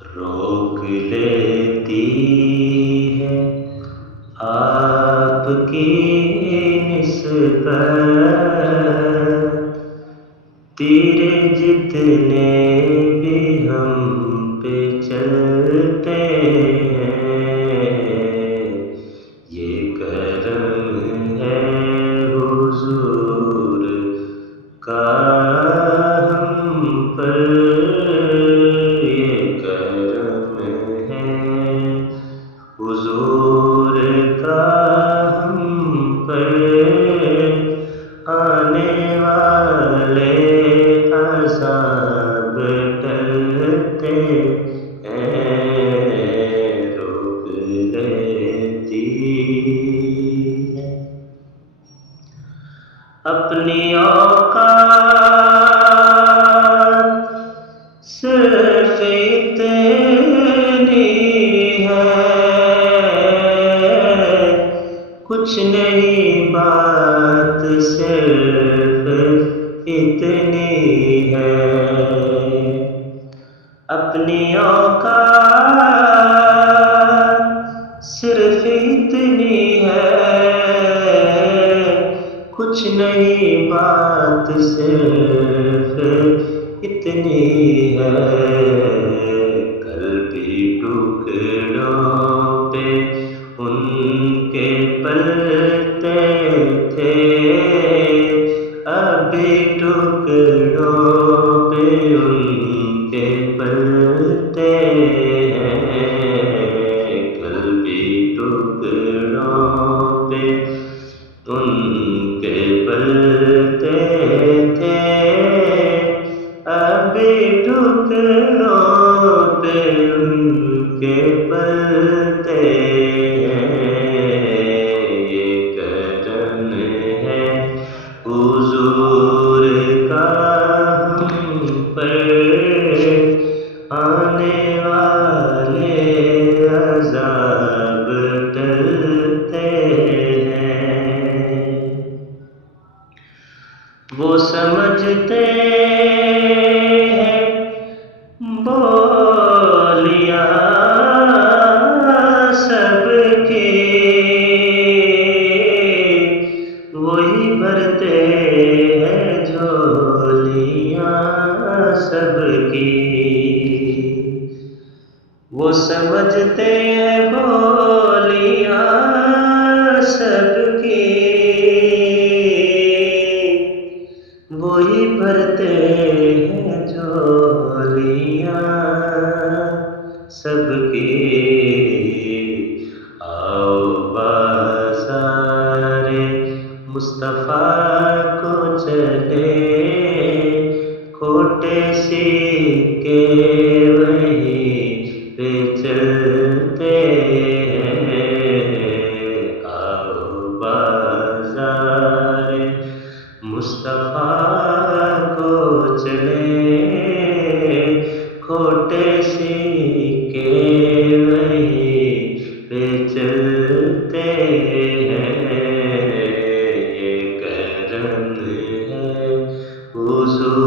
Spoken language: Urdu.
روک لیتی ہے آپ کی نسبت، تیرے جتنے بھی ہم پہ چلتے ہیں، یہ کرم ہے حضور کا ہم پر، یہ کرم ہے حضور کا ہم پر، آنے والے عذاب ٹلتے ہیں، روک لیتی ہے اپنی اوقات صرف اتنی ہے، کچھ نہیں بات صرف اتنی ہے، اپنی اوقات صرف اتنی ہے، کچھ نہیں بات صرف اتنی ہے، کل بھی ٹکڑوں پہ ان کے پلتے تھے، ابھی ٹکڑوں پہ ان کے پلتے ہیں، کل بھی ٹکڑوں پہ ان کے پلتے تھے، ابھی ٹکڑوں پہ ان کے پلتے ہیں، یہ کرم ہے حضور کا ہم پر، آنے والے عذاب ٹلتے ہیں، وہ سمجھتے ہیں بولیاں سب کی، وہی بھرتے ہیں جھولیاں سب کی، وہ سمجھتے ہیں بولیاں سب کی، وہی بھرتے ہیں جھولیاں سب کی، آؤ بازار مصطفیٰ کو چلے، کھوٹے سکے وہیں پہ چلتے ہیں، آؤ بازار مصطفیٰ کو چلے، کھوٹے سکے وہیں پہ چلتے ہیں، یہ کرم ہے حضور